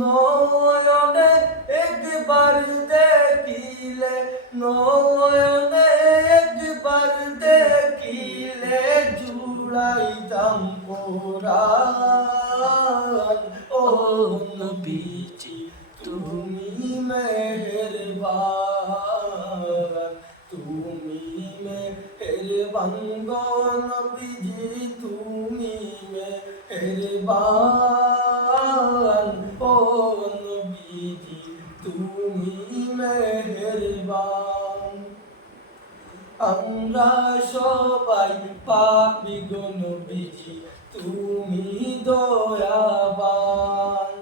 নয়নে একবার দেখিলে নয়নে একবার দেখিলে জুড়াইতাম কোরআন ও নবীজি মেহেরবান গো নবীজি, তুমি মেহেরবান ও নবীজি, তুমি মেহেরবান। আমরা সবাই পাপি গো নবীজি, তুমি দয়াবান।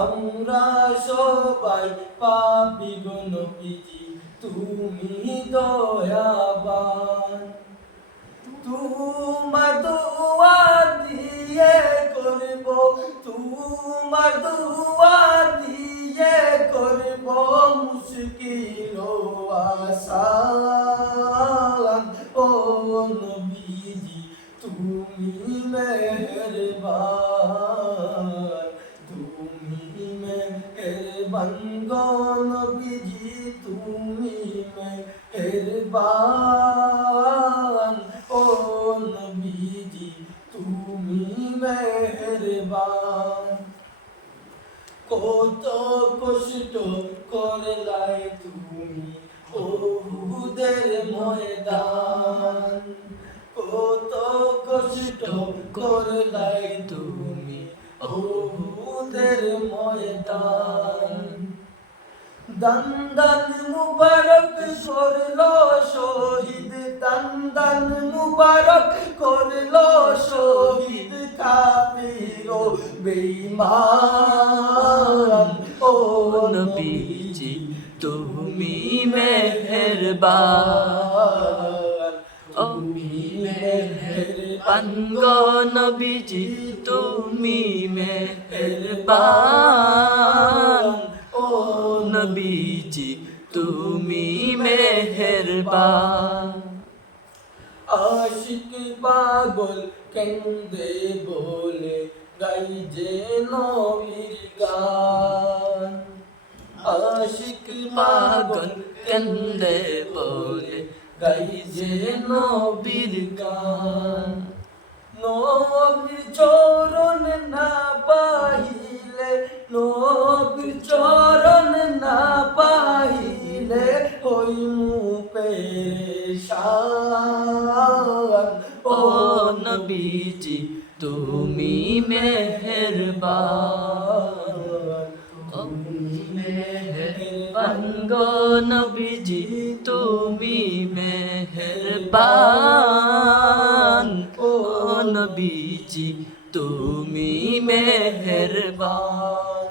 আমরা সবাই পাপি গো নবীজি তুমি দয়াবান। তোমার দোয়া দিয়ে করব, তোমার দোয়া দিয়ে করব মুশকিল আসান। ও নবীজি, তুমি মেহেরবান। তুমি মেহেরবান গো মেহেরবান, ও নবীজি, তুমি মেহেরবান। কত কষ্ট করলাই তুমি ওহুদের ময়দান। কত কষ্ট করলাই তুমি ওহুদের ময়দান। দান মুবারক করল শহীদ দান মুবারক করল শহীদ কাফির ও বেঈমান। ও নবীজি, তুমি মেহেরবান। তুমি মেহেরবান পানগো নবীজি, তুমি মেহেরবান। নবীজি তুমি মেহেরবান। আশিক পাগল কেন্দে বলে গাই যে নবীর গান। আশিক পাগল কেন্দে বলে গাই যে নবীর গান। নবীর চরণ না পাইলে মু পেশান ও নবীজি, তুমি মেহেরবান। তুমি মেহেরবান গো নবীজি, তুমি মেহেরবান। ও নবীজি, তুমি মেহেরবান।